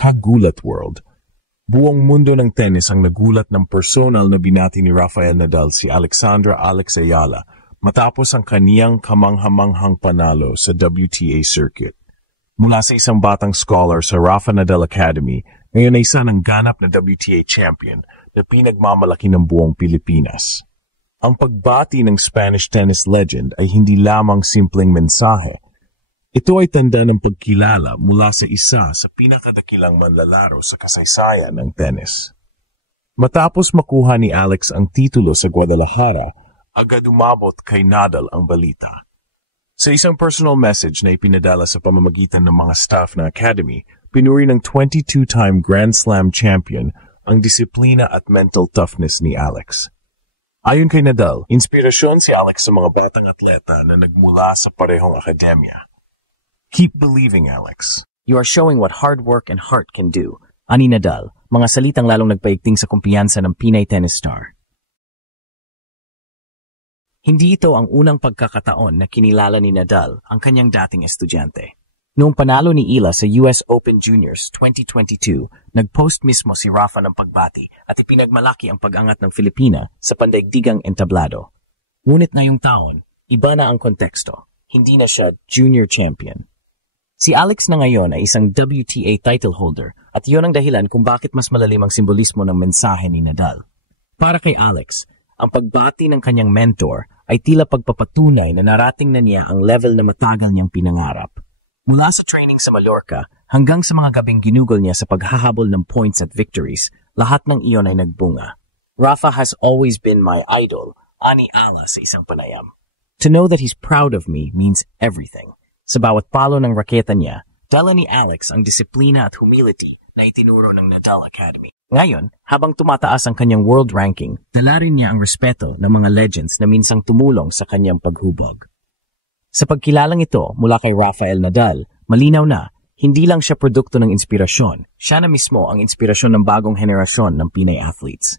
Kagulat World. Buong mundo ng tennis ang nagulat ng personal na binati ni Rafael Nadal si Alexandra Alex Ayala matapos ang kaniyang kamanghamanghang panalo sa WTA circuit. Mula sa isang batang scholar sa Rafa Nadal Academy, ngayon ay isa ng ganap na WTA champion na pinagmamalaki ng buong Pilipinas. Ang pagbati ng Spanish tennis legend ay hindi lamang simpleng mensahe. Ito ay tanda ng pagkilala mula sa isa sa pinakadakilang manlalaro sa kasaysayan ng tennis. Matapos makuha ni Alex ang titulo sa Guadalajara, agad umabot kay Nadal ang balita. Sa isang personal message na ipinadala sa pamamagitan ng mga staff ng Academy, pinuri ng 22-time Grand Slam champion ang disiplina at mental toughness ni Alex. Ayon kay Nadal, inspirasyon si Alex sa mga batang atleta na nagmula sa parehong akademya. Keep believing, Alex. You are showing what hard work and heart can do. Ani Nadal, mga salitang lalong nagpaigting sa kumpiyansa ng Pinay tennis star. Hindi ito ang unang pagkakataon na kinilala ni Nadal ang kanyang dating estudyante. Noong panalo ni Ila sa US Open Juniors 2022, nag-post mismo si Rafa ng pagbati at ipinagmalaki ang pag-angat ng Filipina sa pandaigdigang entablado. Ngunit ngayong taon, iba na ang konteksto. Hindi na siya junior champion. Si Alex na ngayon ay isang WTA title holder at iyon ang dahilan kung bakit mas malalim ang simbolismo ng mensahe ni Nadal. Para kay Alex, ang pagbati ng kanyang mentor ay tila pagpapatunay na narating na niya ang level na matagal niyang pinangarap. Mula sa training sa Mallorca hanggang sa mga gabing ginugol niya sa paghahabol ng points at victories, lahat ng iyon ay nagbunga. Rafa has always been my idol, ani Ala sa isang panayam. To know that he's proud of me means everything. Sa bawat palo ng raketa niya, dala ni Alex ang disiplina at humility na itinuro ng Nadal Academy. Ngayon, habang tumataas ang kanyang world ranking, dala rin niya ang respeto ng mga legends na minsang tumulong sa kanyang paghubog. Sa pagkilalang ito mula kay Rafael Nadal, malinaw na, hindi lang siya produkto ng inspirasyon, siya na mismo ang inspirasyon ng bagong henerasyon ng Pinay athletes.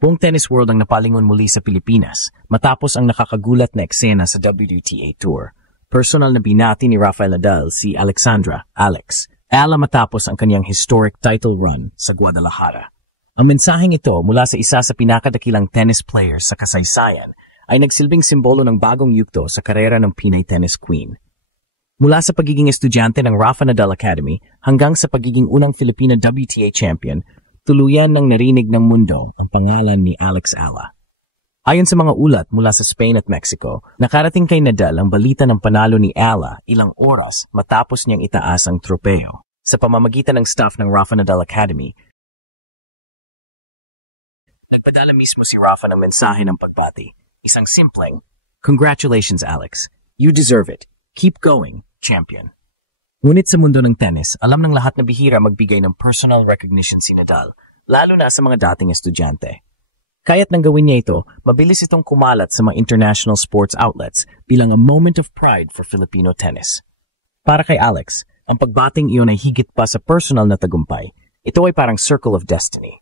Buong tennis world ang napalingon muli sa Pilipinas matapos ang nakakagulat na eksena sa WTA Tour. Personal na binati ni Rafael Nadal si Alexandra Alex Ayala matapos ang kanyang historic title run sa Guadalajara. Ang mensaheng ito mula sa isa sa pinakadakilang tennis players sa kasaysayan ay nagsilbing simbolo ng bagong yugto sa karera ng Pinay tennis queen. Mula sa pagiging estudyante ng Rafa Nadal Academy hanggang sa pagiging unang Filipina WTA champion, tuluyan ng narinig ng mundo ang pangalan ni Alex Ayala. Ayon sa mga ulat mula sa Spain at Mexico, nakarating kay Nadal ang balita ng panalo ni Ayala ilang oras matapos niyang itaas ang tropeo. Sa pamamagitan ng staff ng Rafa Nadal Academy, nagpadala mismo si Rafa ng mensahe ng pagbati. Isang simpleng, "Congratulations, Alex. You deserve it. Keep going, champion." Ngunit sa mundo ng tennis, alam ng lahat na bihira magbigay ng personal recognition si Nadal, lalo na sa mga dating estudyante. Kaya't nang gawin niya ito, mabilis itong kumalat sa mga international sports outlets bilang a moment of pride for Filipino tennis. Para kay Alex, ang pagbating iyon ay higit pa sa personal na tagumpay. Ito ay parang circle of destiny.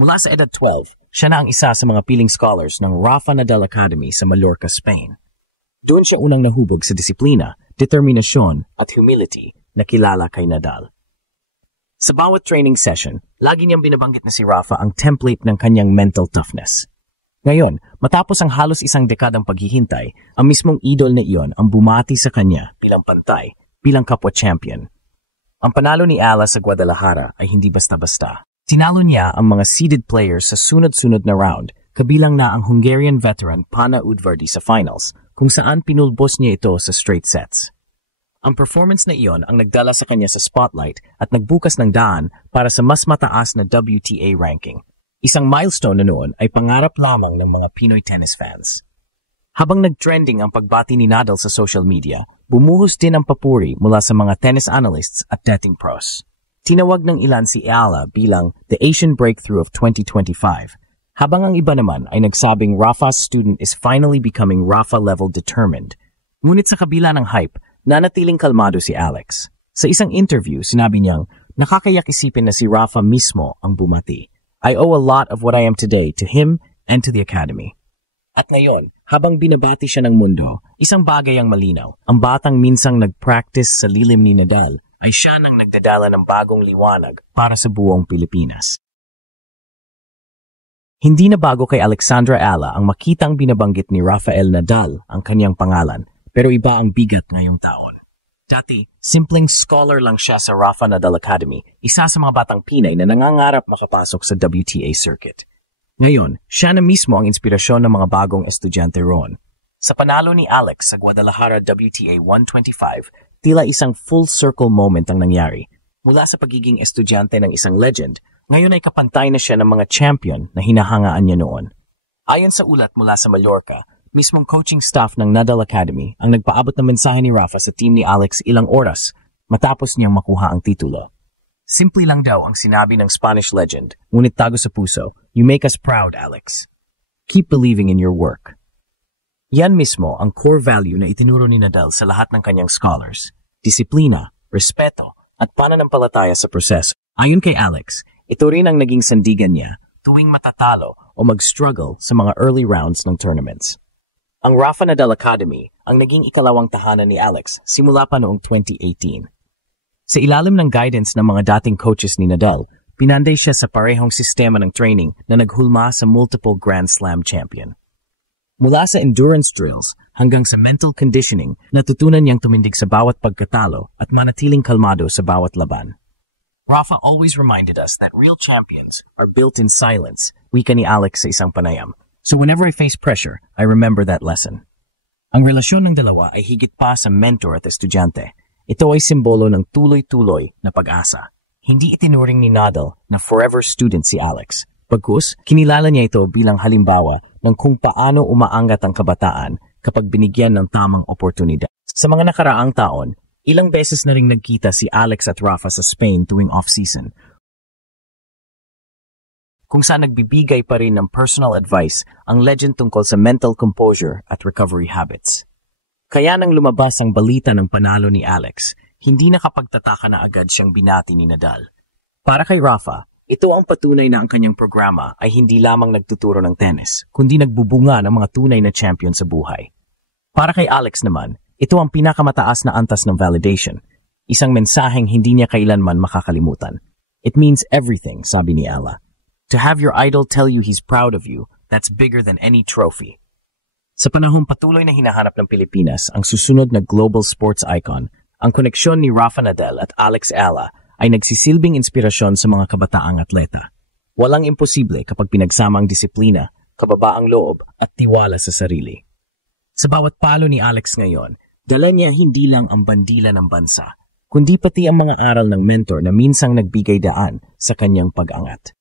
Mula sa edad 12, siya na ang isa sa mga piling scholars ng Rafa Nadal Academy sa Mallorca, Spain. Doon siya unang nahubog sa disiplina, determinasyon at humility na kilala kay Nadal. Sa bawat training session, lagi niyang binabanggit na si Rafa ang template ng kanyang mental toughness. Ngayon, matapos ang halos isang dekadang paghihintay, ang mismong idol na iyon ang bumati sa kanya bilang pantay, bilang kapwa-champion. Ang panalo ni Ayala sa Guadalajara ay hindi basta-basta. Tinalo niya ang mga seeded players sa sunod-sunod na round, kabilang na ang Hungarian veteran Pana Udvardy sa finals, kung saan pinulbos niya ito sa straight sets. Ang performance na iyon ang nagdala sa kanya sa spotlight at nagbukas ng daan para sa mas mataas na WTA ranking. Isang milestone na noon ay pangarap lamang ng mga Pinoy tennis fans. Habang nag-trending ang pagbati ni Nadal sa social media, bumuhos din ang papuri mula sa mga tennis analysts at dating pros. Tinawag ng ilan si Ayala bilang the Asian breakthrough of 2025, habang ang iba naman ay nagsabing Rafa's student is finally becoming Rafa-level determined. Ngunit sa kabila ng hype, nanatiling kalmado si Alex. Sa isang interview, sinabi niyang, nakakayak isipin na si Rafa mismo ang bumati. I owe a lot of what I am today to him and to the Academy. At ngayon, habang binabati siya ng mundo, isang bagay ang malinaw. Ang batang minsang nag-practice sa lilim ni Nadal ay siya nang nagdadala ng bagong liwanag para sa buong Pilipinas. Hindi na bago kay Alexandra Ala ang makitang binabanggit ni Rafael Nadal ang kanyang pangalan, pero iba ang bigat ngayong taon. Dati, simpleng scholar lang siya sa Rafa Nadal Academy, isa sa mga batang Pinay na nangangarap makapasok sa WTA circuit. Ngayon, siya na mismo ang inspirasyon ng mga bagong estudyante roon. Sa panalo ni Alex sa Guadalajara WTA 125, tila isang full circle moment ang nangyari. Mula sa pagiging estudyante ng isang legend, ngayon ay kapantay na siya ng mga champion na hinahangaan niya noon. Ayon sa ulat mula sa Mallorca, mismong coaching staff ng Nadal Academy ang nagpaabot ng mensahe ni Rafa sa team ni Alex ilang oras matapos niyang makuha ang titulo. Simple lang daw ang sinabi ng Spanish legend, ngunit tago sa puso, "You make us proud, Alex. Keep believing in your work." Yan mismo ang core value na itinuro ni Nadal sa lahat ng kanyang scholars. Disiplina, respeto, at pananampalataya sa proseso. Ayon kay Alex, ito rin ang naging sandigan niya tuwing matatalo o mag-struggle sa mga early rounds ng tournaments. Ang Rafa Nadal Academy ang naging ikalawang tahanan ni Alex simula pa noong 2018. Sa ilalim ng guidance ng mga dating coaches ni Nadal, pinanday siya sa parehong sistema ng training na naghulma sa multiple Grand Slam champion. Mula sa endurance drills hanggang sa mental conditioning, natutunan niyang tumindig sa bawat pagkatalo at manatiling kalmado sa bawat laban. Rafa always reminded us that real champions are built in silence, wika ni Alex sa isang panayam. So whenever I face pressure, I remember that lesson. Ang relasyon ng dalawa ay higit pa sa mentor at estudyante. Ito ay simbolo ng tuloy-tuloy na pag-asa. Hindi itinuring ni Nadal na forever student si Alex. Bagkus, kinilala niya ito bilang halimbawa ng kung paano umaangat ang kabataan kapag binigyan ng tamang oportunidad. Sa mga nakaraang taon, ilang beses na ring nagkita si Alex at Rafa sa Spain tuwing off-season, kung saan nagbibigay pa rin ng personal advice ang legend tungkol sa mental composure at recovery habits. Kaya nang lumabas ang balita ng panalo ni Alex, hindi nakapagtataka na agad siyang binati ni Nadal. Para kay Rafa, ito ang patunay na ang kanyang programa ay hindi lamang nagtuturo ng tennis, kundi nagbubunga ng mga tunay na champion sa buhay. Para kay Alex naman, ito ang pinakamataas na antas ng validation, isang mensaheng hindi niya kailanman makakalimutan. It means everything, sabi ni Ala. To have your idol tell you he's proud of you, that's bigger than any trophy. Sa panahong patuloy na hinahanap ng Pilipinas ang susunod na global sports icon, ang koneksyon ni Rafa Nadal at Alex Ala ay nagsisilbing inspirasyon sa mga kabataang atleta. Walang imposible kapag pinagsama ang disiplina, kababaang loob at tiwala sa sarili. Sa bawat palo ni Alex ngayon, dala niya hindi lang ang bandila ng bansa, kundi pati ang mga aral ng mentor na minsang nagbigay daan sa kanyang pag-angat.